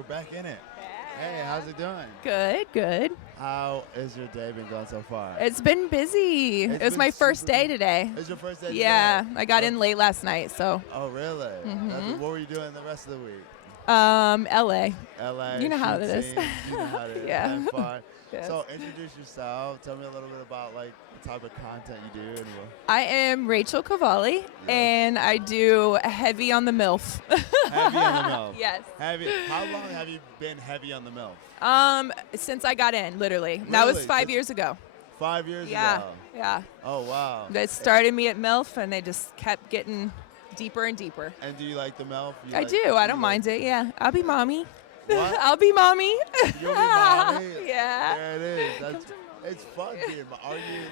We're back in it. Hey, how's it doing? Good, good. How has your day been going so far? It's been busy. It's It was been my first super day busy. today. It's your first day Yeah, today? I got in late last night, so. Oh, really? What were you doing the rest of the week? LA. LA, You know how shoot it is. scenes, you know how it is. Yeah. Have fun. Yes. So introduce yourself. Tell me a little bit about like the type of content you do. I am Rachel Cavalli, and I do heavy on the MILF. Heavy on the MILF. Yes. Heavy. How long have you been heavy on the MILF? Since I got in, literally. That was Really? 5 years ago. 5 years Yeah, ago. yeah. Oh, wow. They started me at MILF, and they just kept getting deeper and deeper. And do you like the MILF? I do. I don't mind it. Yeah, I'll be mommy. What? I'll be mommy. You'll be mommy. Yeah. There it is. It's fun being. Are you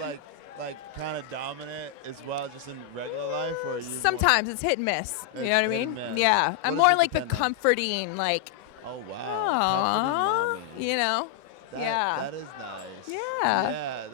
like kind of dominant as well, just in regular life, or are you? Sometimes it's hit and miss. You know what I mean? Miss. Yeah. I'm What does more it like the depend on? comforting, like, Oh wow. aww, Comforting mommy. you know? Yeah. That is nice. Yeah. Yeah,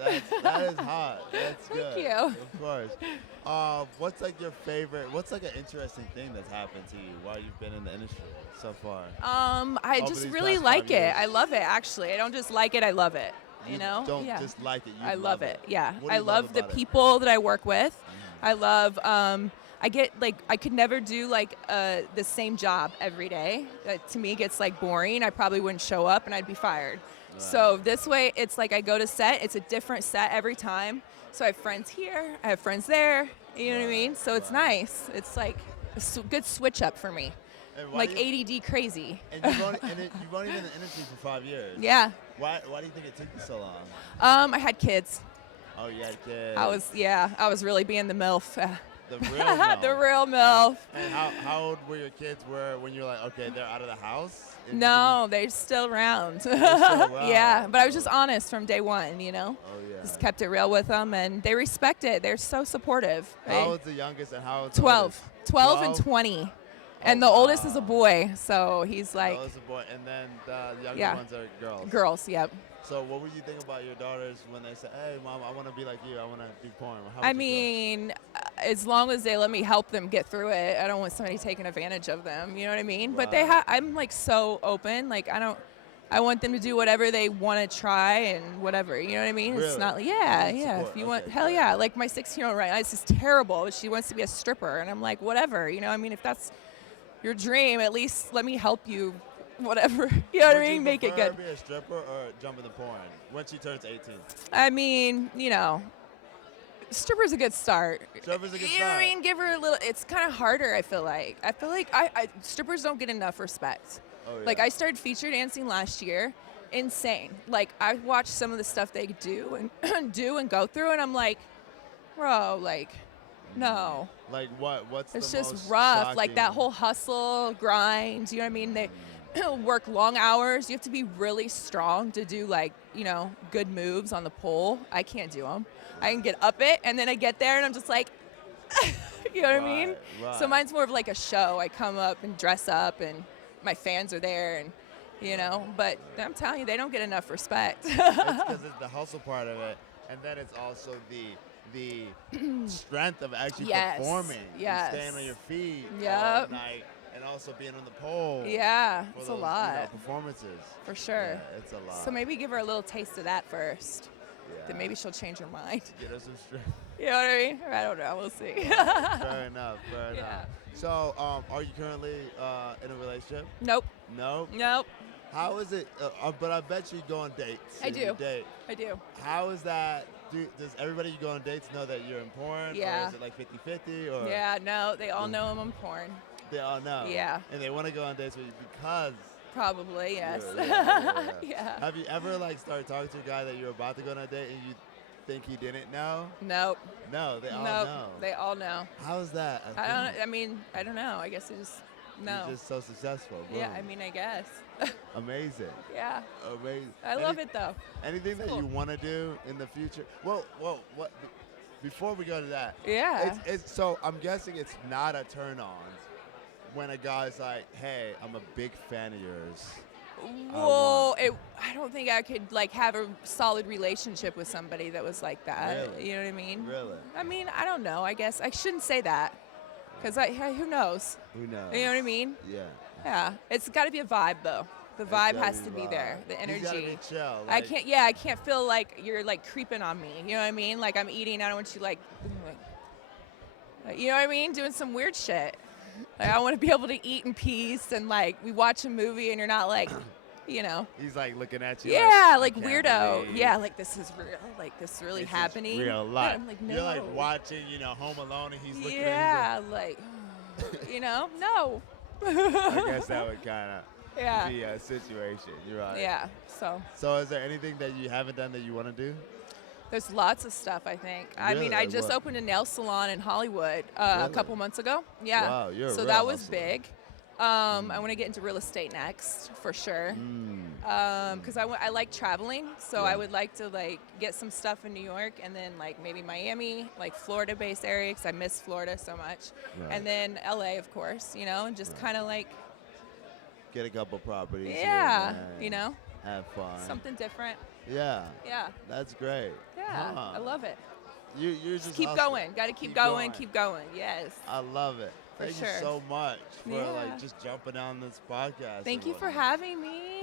that is hot. That's Thank good. you. Of course. What's like your favorite? What's like an interesting thing that's happened to you while you've been in the industry so far? I Over just these really past like 5 it. years. I love it, actually. I don't just like it, I love it. You know? Don't Yeah. just like it. You I love it. Yeah. What do I you love the about it? people that I work with. I love I get like I could never do like the same job every day. That to me gets like boring. I probably wouldn't show up and I'd be fired. Right. So this way it's like I go to set, it's a different set every time. So I have friends here, I have friends there, you know what I mean? So it's nice. It's like a good switch up for me. And Like ADD crazy. And you've only been in the industry for 5 years. Yeah. Why do you think it took you so long? I had kids. Oh, you had kids. I was really being the MILF. The real MILF. The real MILF. And how old were your kids when you were like, okay, they're out of the house? No, they're still around. They're still around. Yeah, but I was just honest from day one, you know? Oh, yeah. Just kept it real with them, and they respect it. They're so supportive. How old's the youngest and how old's 12. the oldest? 12 and 20. And the oldest is a boy, so he's like... The oldest is a boy, and then the younger Yeah. ones are girls. Girls, yep. So what would you think about your daughters when they say, hey, Mom, I want to be like you. I want to do porn. How would I you feel? mean, as long as they let me help them get through it, I don't want somebody taking advantage of them. You know what I mean? But I'm like so open. Like I want them to do whatever they want to try and whatever. You know what I mean? Really? It's not like Support. If you want, Okay, hell good. yeah. Like my 16-year-old right now, this is terrible. She wants to be a stripper, and I'm like, whatever. You know, I mean, if that's your dream, at least let me help you. Whatever. You know what I mean? Make it good. Would you prefer to be a stripper or jump into porn when she turns 18? I mean, you know, stripper's a good start. Stripper's a good You know what I start. mean? Give her a little. It's kind of harder. I feel like I strippers don't get enough respect. Oh, yeah. Like I started feature dancing last year. Insane. Like I watched some of the stuff they do and do and go through, and I'm like, bro, like, no. Like what? What's It's the just most rough. Like that shocking- whole hustle, grind. You know what I mean? They work long hours. You have to be really strong to do like, you know, good moves on the pole. I can't do them. I can get up it, and then I get there, and I'm just like, you know what I mean? Right. So mine's more of like a show. I come up and dress up, and my fans are there, and you know. But I'm telling you, they don't get enough respect. It's because it's the hustle part of it, and then it's also the strength of actually Yes, performing, yes. and staying on your feet all Yep. night, and also being on the pole. Yeah, for it's those, a lot. You know, performances. For sure. Yeah, it's a lot. So maybe give her a little taste of that first. Yeah. Then maybe she'll change her mind. Get us some strength. You know what I mean? I don't know. We'll see. Fair enough. Fair Yeah. enough. So, are you currently in a relationship? Nope. No. Nope. How is it? But I bet you go on dates. I and you do. Date. I do. How is that? Does everybody you go on dates know that you're in porn? Yeah. Or is it like 50-50? Or Yeah, no, they all know I'm on porn. They all know. Yeah. And they want to go on dates with you because. Probably, yes. Yeah. Yeah. Have you ever like started talking to a guy that you're about to go on a date and you think he didn't know? Nope. No, they all Nope. know. They all know. How is that? I mean, I don't know. I guess it just, no. You're just so successful. Yeah, Boom. I mean, I guess. Amazing. Yeah. Amazing. I love it, though. Anything that cool. you want to do in the future? Well, what? Before we go to that, Yeah. It's so I'm guessing it's not a turn on when a guy's like, "Hey, I'm a big fan of yours." Well, I don't think I could like have a solid relationship with somebody that was like that. Really? You know what I mean? Really? I mean, I don't know. I guess I shouldn't say that because who knows? Who knows? You know what I mean? Yeah. Yeah. It's got to be a vibe though. The That's vibe gotta has be to the be there. vibe. The He's gotta energy. be chill. I Like, can't. Yeah, I can't feel like you're like creeping on me. You know what I mean? Like I'm eating. I don't want you like, you know what I mean? Doing some weird shit. Like I want to be able to eat in peace and like we watch a movie and you're not like, you know. he's like looking at you. Yeah, like like I can't weirdo. believe Yeah, like this is real. Like this really this is happening. real Yeah, life. I'm like no. You're like watching, Home Alone, and he's looking at Yeah, like, no. you. I guess that would kind of Yeah. be a situation. You're right. Yeah. So So, is there anything that you haven't done that you want to do? there's lots of stuff. I think. I mean, Really? I Like just what? opened a nail salon in Hollywood a Really? couple months ago. Yeah. Wow, you're a so real that was hustler. big. I want to get into real estate next for sure. Because I like traveling, so Yeah. I would like to like get some stuff in New York and then like maybe Miami, like Florida-based area, because I miss Florida so much, Right. and then LA, of course, and just kind of like Get a couple properties. here and yeah, there, Have fun. something different. Yeah. Yeah, That's great. yeah, Huh. I love it. You're just Keep hustling. going. Got to keep going. Keep going. Yes. I love it. For Thank sure. you so much for Yeah. like just jumping on this podcast. Thank and you for whatnot. having me.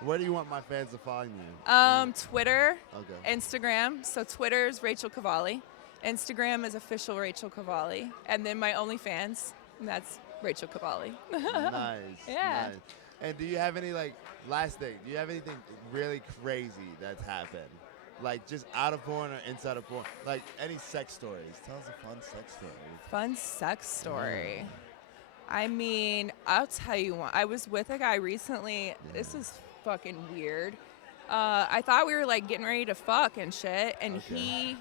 Where do you want my fans to find you? Twitter, Okay. Instagram. So Twitter is Rachel Cavalli. Instagram is official Rachel Cavalli. And then my OnlyFans, and that's Rachel Cavalli. Nice. Yeah. Nice. And do you have any last thing? Do you have anything really crazy that's happened? Like just out of porn or inside of porn? Like any sex stories? Tell us a fun sex story. Fun sex story. I mean, I'll tell you one. I was with a guy recently. This is fucking weird. I thought we were like getting ready to fuck and shit, and Okay.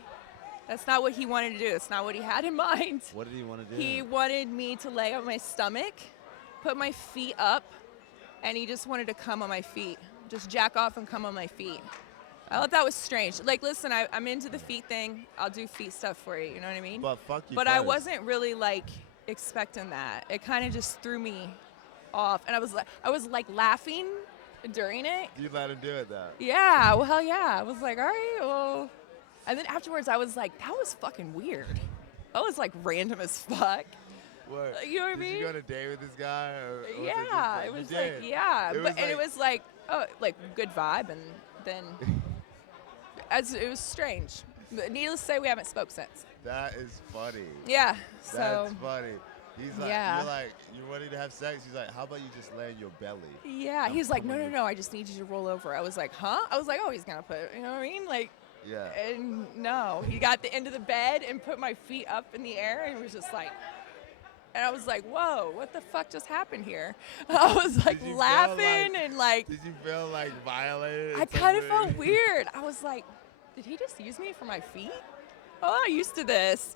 that's not what he wanted to do. That's not what he had in mind. What did he want to do? He wanted me to lay on my stomach, put my feet up, and he just wanted to come on my feet. Just jack off and come on my feet. I thought that was strange. Like, listen, I'm into the feet thing. I'll do feet stuff for you. You know what I mean? But fuck you. But I first. wasn't really like expecting that. It kind of just threw me off, and I was like laughing during it. You let him do it though. Yeah, well, hell yeah. I was like, all right, well. And then afterwards, I was like, that was fucking weird. That was like random as fuck. What? You know what I Did mean? you go on a date with this guy? Or was Yeah, it it was just like, yeah, It but was it was like, oh, like good vibe, and then it was strange. But needless to say, we haven't spoke since. That is funny. Yeah, so That's funny. He's like, Yeah. you're like, you're ready to have sex? He's like, how about you just lay on your belly? yeah, I'm he's like, coming no, I just need you to roll over. I was like, huh? I was like, oh, he's gonna put, you know what I mean? Like, Yeah. and no, he got the end of the bed and put my feet up in the air and was just like, and I was like, whoa, what the fuck just happened here? I was like Did you feel laughing like- and like, Did you feel like violated? in I some kind of way? felt weird. I was like, did he just use me for my feet? Oh, I'm used to this.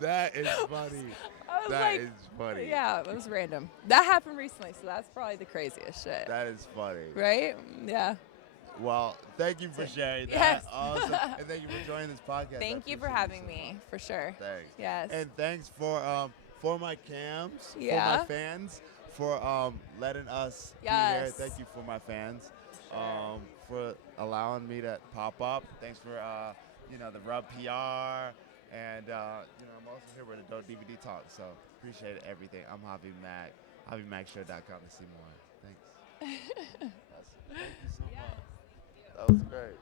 That is funny. I was That like, is funny. yeah, it was random. That happened recently, so that's probably the craziest shit. That is funny. Right? Yeah. Well, thank you for sharing that. Yes. Awesome. And thank you for joining this podcast. I Thank you for appreciate having so me, much. for sure. Thanks. Yes. And thanks for my cams, for Yeah. my fans, for letting us be here. Yes. Thank you for my fans, for allowing me to pop up. Thanks for the Rub PR, and I'm also here with Adult DVD Talk. So appreciate everything. I'm Javi Mac, JaviMacShow.com to see more. Thanks. Thank you so much. That was great.